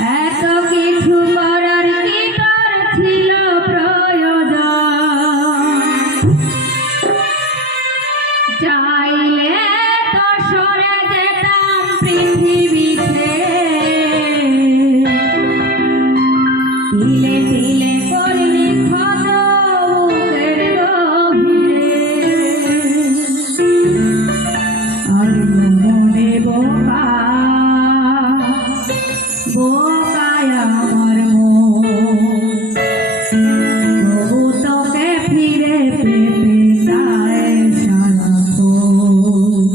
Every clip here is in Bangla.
এত কিছু করার কি তোর ছিল প্রয়োজন? চাইলে তো সরে যেতাম পৃথিবী ছেড়ে। তিলে তিলে করলি ক্ষত বুকের গভীরে। আমি মনে বোকা, বোকায় আমার মন, তবু তোকে ফিরে পেতে চায় সারাক্ষণ।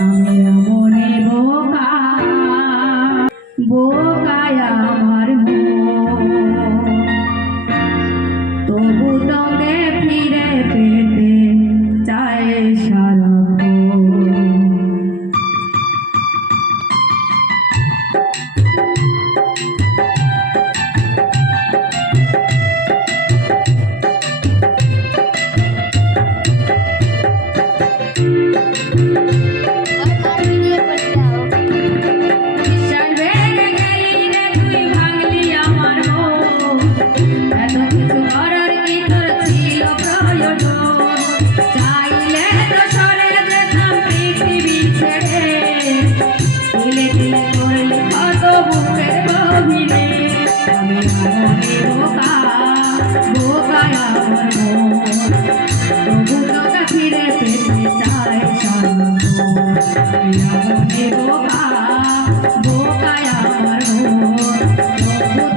আমি মনে বোকা, বোকায় আমার মন, তবু তোকে ফিরে পেতে চায় সারাক্ষণ। ফিরে পেতে চাই বোকা, বোকায় আমার মন, তবু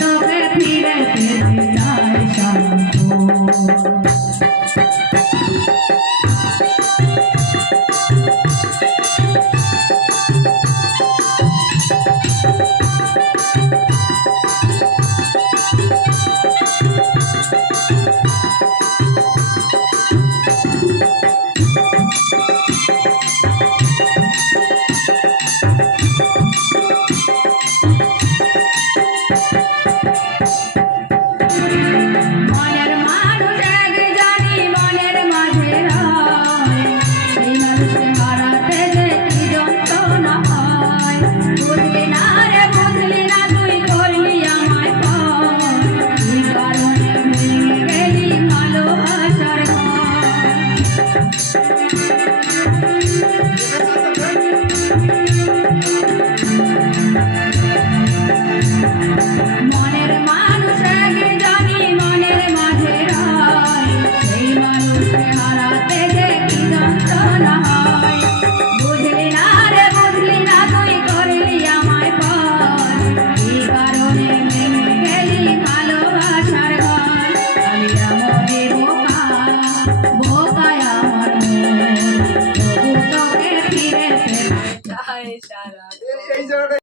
তোকে ফিরে পেতে চাই সারাক্ষণ।